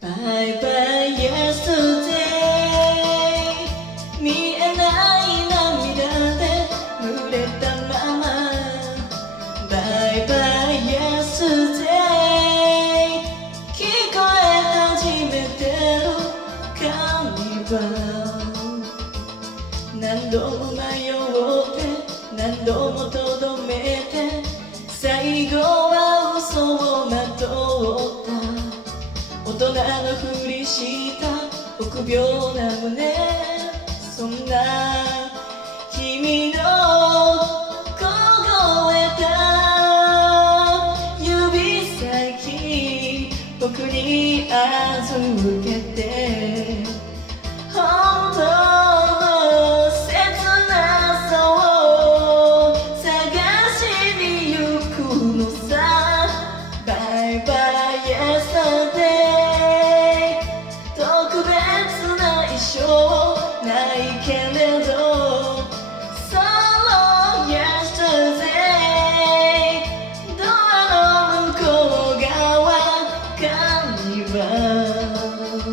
Bye bye yesterday 見えない涙で濡れたまま Bye bye yesterday 聞こえ始めてるカーニバル何度も迷って何度もとどめて最後は嘘をまとった大人のふりした臆病な胸そんな君の凍えた指先僕に預けて本当の切なさを探しに行くのさ Bye bye yesterday 特別な衣装ないけれど Solo yesterday ドアの向こう側カーニバル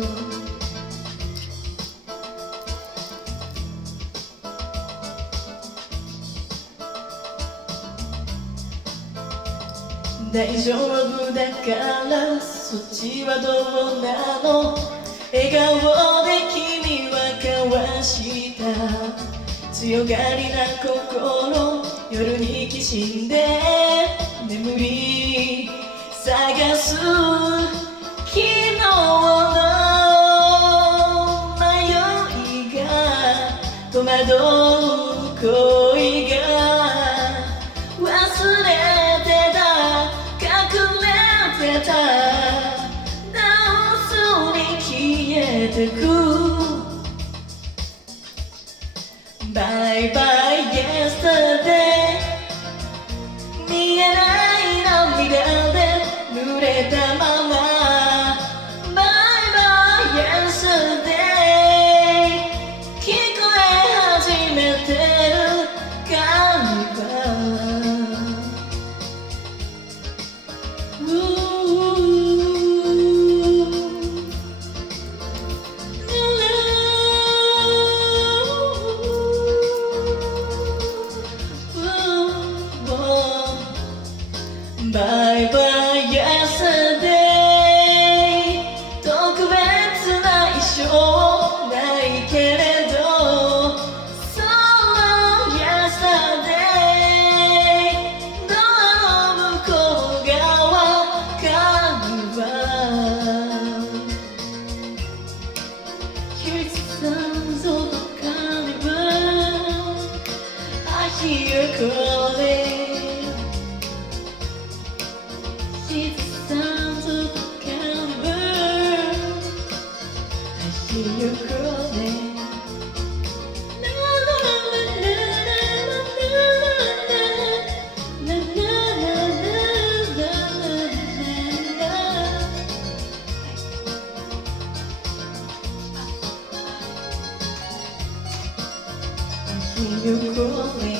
大丈夫だからそっちはどうなの笑顔で君は交わした強がりな心夜にきしんで眠り探す昨日の迷いが戸惑う恋が忘れてた隠れてたダンスに消えてく Bye bye yesterday 見えない涙で濡れたまま Bye bye yesterday 聞こえ始めてるカーニバルBye bye yesterday 特別な衣装ないけれど Solo yesterday ドアの向こう側カーニバル Here's the sounds of a carnival I hear you calling See the sounds of a carnival I hear you calling La la la la la la la la la la I hear you calling